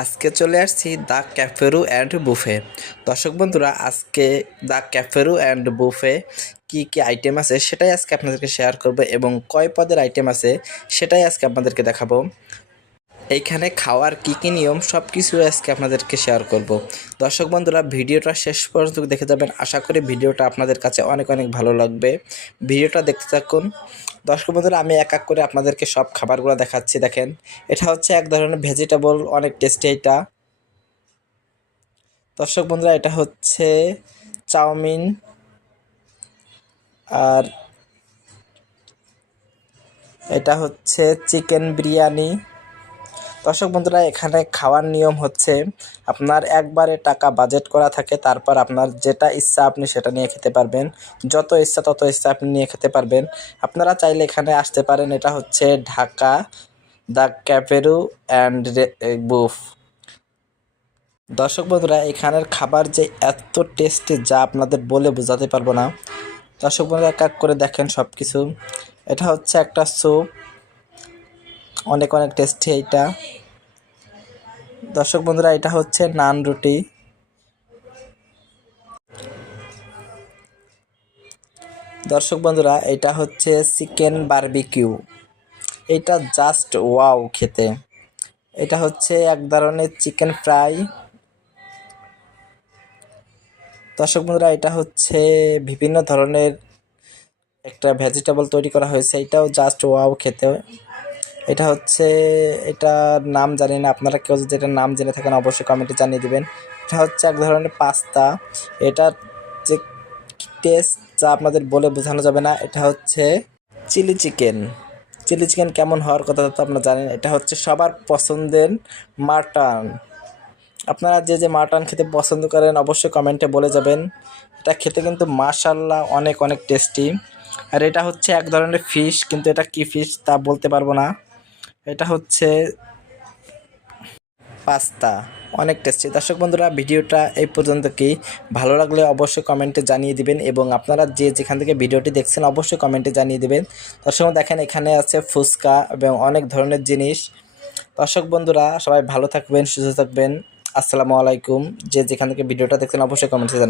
আজকে চলে আসছি দ্য ক্যাফেরু অ্যান্ড বুফে। দর্শক বন্ধুরা, আজকে দ্য ক্যাফেরু অ্যান্ড বুফে কি কি আইটেম আছে সেটাই আজকে আপনাদেরকে শেয়ার করব এবং কয় পদের আইটেম আছে সেটাই আজকে আপনাদেরকে দেখাবো। এইখানে খাওয়ার কি কি নিয়ম সব কিছু আজকে আপনাদেরকে শেয়ার করব। দর্শক বন্ধুরা, ভিডিওটা শেষ পর্যন্ত দেখে যাবেন। আশা করি ভিডিওটা আপনাদের কাছে অনেক অনেক ভালো লাগবে। ভিডিওটা দেখতে থাকুন। দর্শক বন্ধুরা, আমি এক এক করে আপনাদেরকে সব খাবারগুলো দেখাচ্ছি। দেখেন, এটা হচ্ছে এক ধরনের ভেজিটেবল, অনেক টেস্টি এটা। দর্শক বন্ধুরা, এটা হচ্ছে চাউমিন, আর এটা হচ্ছে চিকেন বিরিয়ানি। দর্শক বন্ধুরা, এখানে খাওয়ার নিয়ম হচ্ছে আপনার একবারে টাকা বাজেট করা থাকে, তারপর আপনার যেটা ইচ্ছা আপনি সেটা নিয়ে খেতে পারবেন। যত ইচ্ছা তত ইচ্ছা আপনি নিয়ে খেতে পারবেন। আপনারা চাইলে এখানে আসতে পারেন। এটা হচ্ছে ঢাকা দ্য ক্যাফেরু অ্যান্ড বুফ। দর্শক বন্ধুরা, এখানের খাবার যে এত টেস্টি যা আপনাদের বলে বোঝাতে পারবো না। দর্শক বন্ধুরা, এক এক করে দেখেন সব কিছু। এটা হচ্ছে একটা স্যুপ, অনেক অনেক টেস্টি এইটা। দর্শক বন্ধুরা, এটা হচ্ছে নান রুটি। দর্শক বন্ধুরা, এটা হচ্ছে চিকেন বারবিকিউ। এটা জাস্ট ওয়াও খেতে। এটা হচ্ছে এক ধরনের চিকেন ফ্রাই। দর্শক বন্ধুরা, এটা হচ্ছে বিভিন্ন ধরনের একটা ভেজিটেবল তৈরি করা হয়েছে, এটাও জাস্ট ওয়াও খেতে। এটা হচ্ছে, এটার নাম জানি না, আপনারা কেউ যদি এটার নাম জেনে থাকেন অবশ্যই কমেন্টে জানিয়ে দিবেন। এটা হচ্ছে এক ধরনের পাস্তা। এটার যে টেস্ট যা আপনাদের বলে বোঝানো যাবে না। এটা হচ্ছে চিলি চিকেন। চিলি চিকেন কেমন হওয়ার কথা তো আপনারা জানেন। এটা হচ্ছে সবার পছন্দের মাটন। আপনারা যে যে মাটন খেতে পছন্দ করেন অবশ্যই কমেন্টে বলে যাবেন। এটা খেতে কিন্তু মাশাআল্লাহ অনেক অনেক টেস্টি। আর এটা হচ্ছে এক ধরনের ফিশ, কিন্তু এটা কি ফিশ তা বলতে পারবো না। এটা হচ্ছে পাস্তা, অনেক টেস্টি। দর্শক বন্ধুরা, ভিডিওটা এই পর্যন্ত। কি ভালো লাগলে অবশ্যই কমেন্টে জানিয়ে দিবেন এবং আপনারা যে যেখান থেকে ভিডিওটি দেখছেন অবশ্যই কমেন্টে জানিয়ে দিবেন। দর্শক দেখেন, এখানে আছে ফুচকা এবং অনেক ধরনের জিনিস। দর্শক বন্ধুরা, সবাই ভালো থাকবেন, সুস্থ থাকবেন। আসসালামু আলাইকুম। যে যেখান থেকে ভিডিওটা দেখছেন অবশ্যই কমেন্টে জানাবেন।